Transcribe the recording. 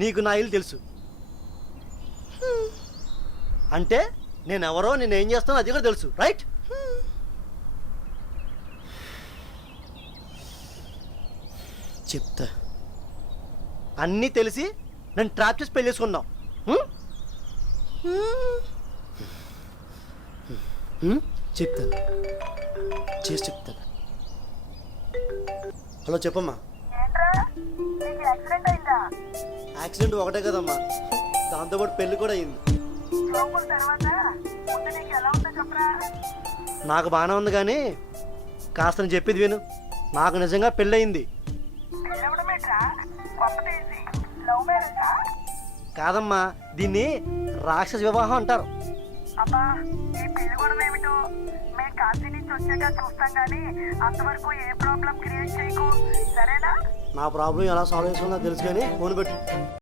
నీకు నా ఇల్లు తెలుసు. అంటే నేనెవరో నేనేం చేస్తానో అది కూడా తెలుసు, రైట్? చెప్తా. అన్నీ తెలిసి నన్ను ట్రాప్ చేసి పెళ్లి చేసుకున్నాం. చెప్తాను, చేసి చెప్తాను. హలో చెప్పమ్మా. యాక్సిడెంట్ ఒకటే కదమ్మా, దాంతోపాటు పెళ్లి కూడా అయింది. నాకు బాగానే ఉంది కానీ కాస్త చెప్పేది విను. నాకు నిజంగా పెళ్ళయింది. కాదమ్మా, దీన్ని రాక్షస వివాహం అంటారు. నా ప్రాబ్లం ఎలా సాల్వ్ చేసుకున్నా తెలుసు కానీ ఫోన్ పెట్టు.